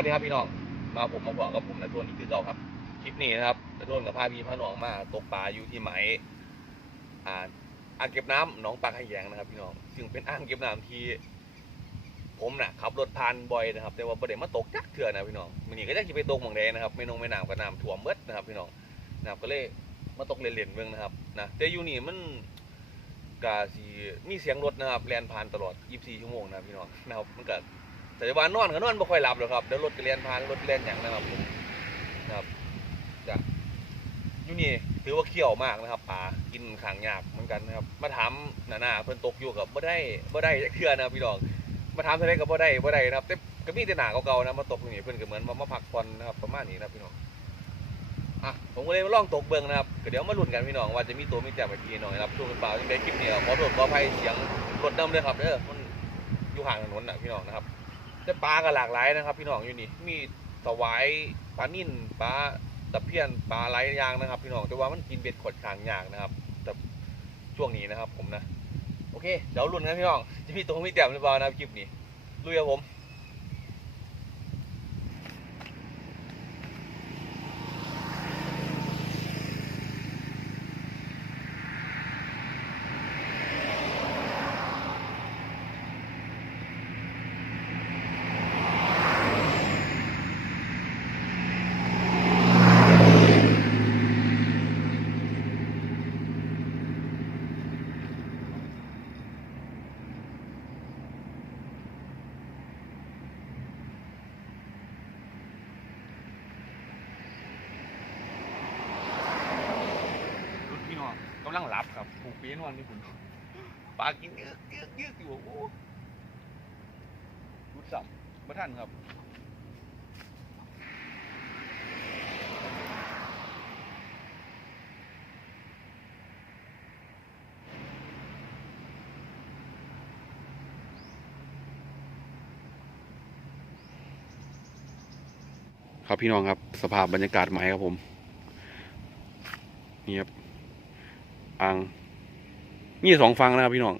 วัสดีครับพี่น้องมาผมมาบอกกับผมนะทวนอีกคือเก่าครับคลิปนี้นะครับนะทวนกับพาพี่พาน้องมาตกปลาอยู่ที่ไหมอ่าอ่างเก็บน้ำหนองปลาขยงนะครับ พี่น้องซึ่งเป็นอ่างเก็บน้ำที่ ผมน่ะขับรถผ่านบ่อยนะครับ แต่ว่าประเด็นมาตกจักเถื่อนะพี่น้องมันนี่ก็จะคิดไปตกหมองแดงนะครับไม่นงไม่น้ำก็น้ำท่วมเบิดนะครับ พี่น้องนะครับก็เลยมาตกเล่นๆเบิ่งนะครับนะแต่อยู่นี่มันกาสีมีเสียงรถนะครับแลนผ่านตลอด 24 ชั่วโมงนะพี่น้องนะครับมันก็ แต่ว่านอนก็นอนไม่ค่อยหลับหรอกครับเดี๋ยวรถก็เลียนผ่านรถเลียนอย่างนะครับผมนะครับจะอยู่นี่ถือว่าเขี้ยวมากนะครับปลากินขางยากเหมือนกันนะครับ มาถามหน้าๆเพิ่นตกอยู่กับบ่ได้บ่ได้เทื่อนะพี่น้องมาถามเท่าไรก็บ่ได้บ่ได้นะครับแต่ก็มีแต่หนาเก่าๆนะมาตกอยู่นี่เพิ่นก็เหมือนมามาพักผ่อนนะครับประมาณนี้นะพี่น้องอะผมก็เลยมาลองตกเบิ่งนะครับก็เดี๋ยวมาลุ้นกันพี่น้องว่าจะมีตัวมีแจ่มไปพี่น้องนะครับช่วงเปล่าที่ได้คลิปนี้ขอโทษขออภัยเสียงรถนำด้วยครับเด้อมันอยู่ห่างถนนนะพี่น้องนะครับ แต่ปลาก็หลากหลายนะครับ พี่น้องอยู่นี่มีสวายปลานิ่นปลาตะเพียนปลาหลายอยางนะครับ พี่น้องแต่ว่ามันกินเบ็ดขดขางยากนะครับ แต่ช่วงนี้นะครับ ผมนะโอเคเดี๋ยวรุ่นกันพี่น้องจะมีตรงมีแต้มหรือเปล่านะครับคลิปนี้ลุยครับผมำลังหลับครับผูกปีนวันนี่คุณปลากินเยอะเยอะเยอะอยู่โอ้รุดสับมาท่านครับครับพี่น้องครับสภาพบรรยากาศใหม่ครับผม นี่ครับ อ่างมีสองฟังนะครับพี่น้อง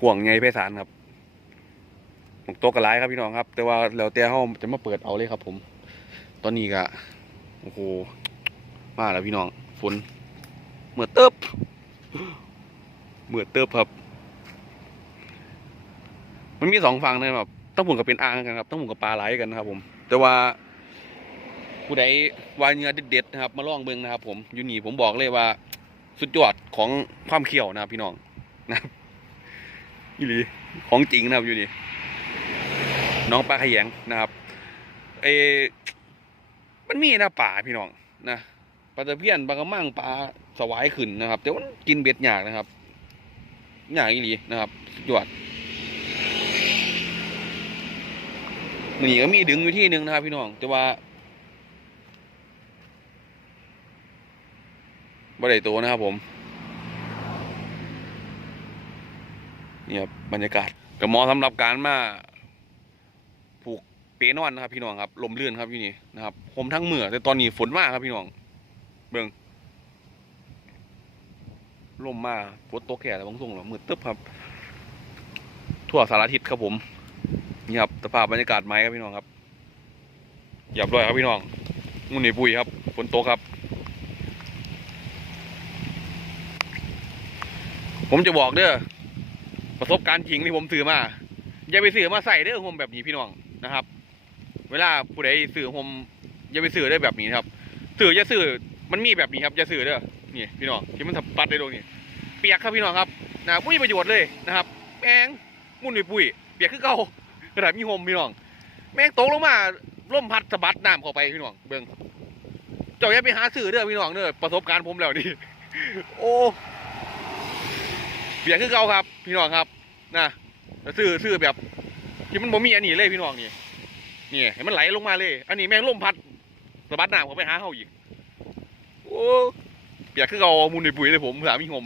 กว่างไงไพศาลครับโต๊ะกระไรครับพี่น้องครับ แต่ว่าแล้วแต่เขาจะมาเปิดเอาเลยครับ ผม ตอนนี้ก็โอ้โหมาแล้วพี่น้องฝนเมื่อเติบเมื่อเติบครับ มันมีสองฝั่งนะครับต้องหมุนกับเป็นอ่างกันครับต้องหมุนกับปลาไหลกันนะครับ ผม แต่ว่า ผู้ใดวายเนื้อเด็ดๆนะครับ มาลองเบิ่งนะครับ ผมยูนี่ผมบอกเลยว่า สุดยอดของความเขียวนะครับพี่น้องนะครับอีหลีของจริงนะครับยูนี่น้องปลาขยงนะครับเอมันมีนะป่าพี่น้องนะปลาตะเพียนปลากระมังปลาสวายขึ้นนะครับ แต่ว่ากินเบ็ดยากนะครับยากอีหลีนะครับสุดยอดมันนี่ก็มีดึงอยู่ที่หนึ่งนะครับ พี่น้องแต่ว่า บ่ได้โตนะครับผมนี่ครับบรรยากาศก็เหมาะสำหรับการมาผูกเปนอนนะครับ พี่น้องครับลมเลื่อนครับที่นี่นะครับผมทั้งเมื่อแต่ตอนนี้ฝนมากครับพี่น้อง เบิ่งลมมาฝนตกแค่แต่บางส่งหรอมืดตึ๊บครับ ทั่วสารทิศครับผมนี่ครับสภาพบรรยากาศไม้ครับพี่น้องครับหยับร้อยครับพี่น้องมุนนี่ปุยครับฝนตกครับ ผมจะบอกเด้อประสบการณ์จริงที่ผมซื้อมาอย่าไปซื้อมาใส่เด้อโฮมแบบนี้พี่น้องนะครับ เวลาผู้ใดซื้อโฮมอย่าไปซื้อได้แบบนี้ครับซื้ออย่าซื้อมันมีแบบนี้ครับอย่าซื้อเด้อนี่พี่น้องที่มันสับปัดได้ตรงนี้เปียกครับพี่น้องครับนะไม่มีประโยชน์เลยนะครับแมงมุ่นปุยปุยเปียกคือเก่ากระดาษมีโฮมพี่น้อง แมงตกลงมาล่มพัดสะบัดน้ำเข้าไปพี่น้องเบิ่งเจ้าอย่าไปหาซื้อเด้อพี่น้องเด้อประสบการณ์ผมแล้วนี่โอ้ ปียกคือเก่าครับ พี่น้องครับนะซื้อซื้อแบบที่มันบ่มีอันนี้เลยพี่น้องนี่นี่เห็นมันไหลลงมาเลย อันนี้แม่งลมพัดสะบัดน้ำเขาไปหาเขาอีกโอ้เปียกคือเก่ามูลในปุ๋ยเลยผมสามีงม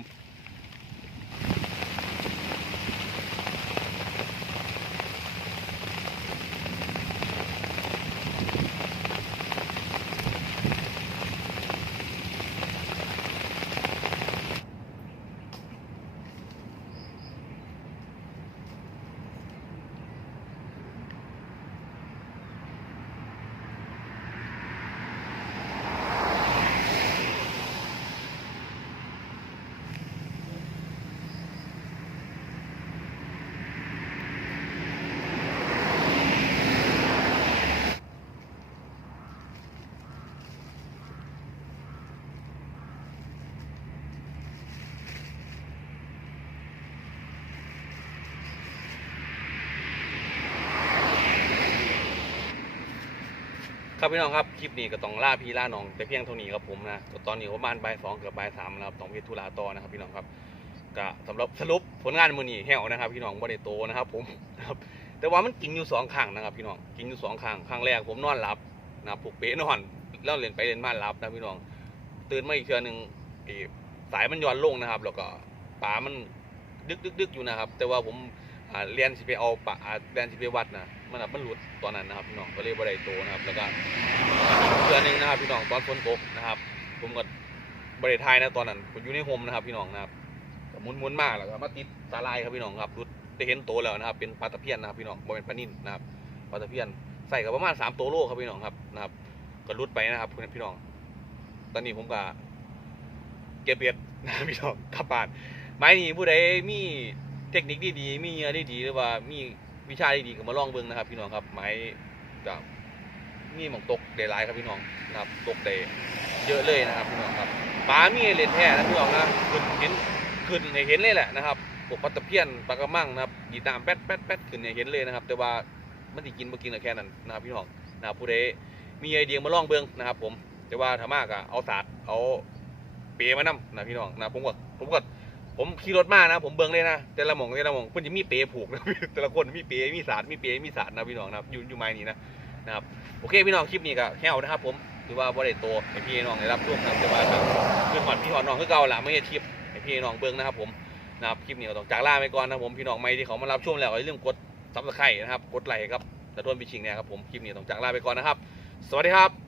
ครับพี่น้องครับคลิปนี้ก็ต้องล่าพี่ล่าน้องแต่เพียงเท่านี้ครับผมนะตอนนี้ประมาณบ่ายสองเกือบบ่ายสามแล้วครับต้องไปธุระต่อนะครับพี่น้องครับก็สำหรับสรุปผลงานมือนี้แห้วนะครับ พี่น้องบ่ได้โตนะครับ ผมครับแต่ว่ามันกินอยู่สองข้างนะครับ พี่น้องกินอยู่สองข้างข้างแรกผมนอนหลับนะผูกเป๊ะนอนแล้วเรียนไปเรียนมาหลับนะพี่น้อง ตื่นมาอีกเทื่อหนึ่งสายมันย้อนลงนะครับ แล้วก็ปลามันดึกดึกดึกอยู่นะครับ แต่ว่าผมเรียนสิไปเอาปลาอ่าเรียนสิไปวัดนะ มันน่ะมันหลุดตอนนั้นนะครับพี่น้องก็เลยบ่ได้โตนะครับ แล้วก็อีกเทื่อหนึงนะครับ พี่น้องตอนฝนตกนะครับ ผมก็บริทายนะตอนนั้นผมอยู่ในโฮมนะครับ พี่น้องนะครับมุนมุนมากแล้วก็มาติดสาลายครับพี่น้องครับรุดได้เห็นโตแล้วนะครับ เป็นปลาตะเพียนนะครับพี่น้องบ่เป็นปลานิ่นนะครับปลาตะเพียนใส่กับประมาณสามตัวโลครับพี่น้องครับนะครับก็รุดไปนะครับพี่น้อง ตอนนี้ผมก็เก็บเบ็ดนะพี่น้องกลับบ้านไม้นี้ผู้ใดมีเทคนิคดีๆมีเงื่อดีๆหรือว่ามี วิชาดีๆก็มาลองเบิ่งนะครับ พี่น้องครับไม้จะมีหมองตกได้หลายครับพี่น้องนะครับตกได้เยอะเลยนะครับพี่น้องครับปลามีเลนแท้นะพี่น้องนะขึ้นเห็นขึ้นให้เห็นเลยแหละนะครับพวกปลาตะเพียนปลากระมังนะครับดีตามแป๊ดแป๊ดแป๊ดขึ้นให้เห็นเลยนะครับ แต่ว่ามันสิกินบ่กินแค่นั้นนะครับพี่น้องนะครับผู้ใดมีไอเดียมาลองเบิ่งนะครับ ผมแต่ว่าถ้ามากอะเอาศาสตร์เอาเปรมานํนะพี่น้องนะผมก็ผมก็ ผมขี่รถมากนะ ผมเบิ่งเลยนะแต่ละหม่องแต่ละหม่องเพิ่นจะมีเปผูกนะ แต่ละคนมีเปมีศาสตร์มีเปมีศาสตร์นะพี่น้องนะครับอยู่อยู่ไม้นี้นะนะครับโอเคพี่น้องคลิปนี้ก็แค่เอานะครับ ผมถือว่าบ่ได้โตให้พี่น้องได้รับร่วมกันแต่ว่าครับคือหอดพี่หอดน้องคือเก่าละไม่ใช่คลิปให้พี่น้องเบิ่งนะครับ ผมนะครับคลิปนี้ก็ต้องจากลาไปก่อนนะผมพี่น้องใหม่ที่เขามารับชมแล้วก็อย่าลืมกดซับสไครต์นะครับกดไลค์ครับแต่ทวนไปชิงเนี่ยครับผมคลิปนี้ต้องจากลาไปก่อนนะครับ สวัสดีครับ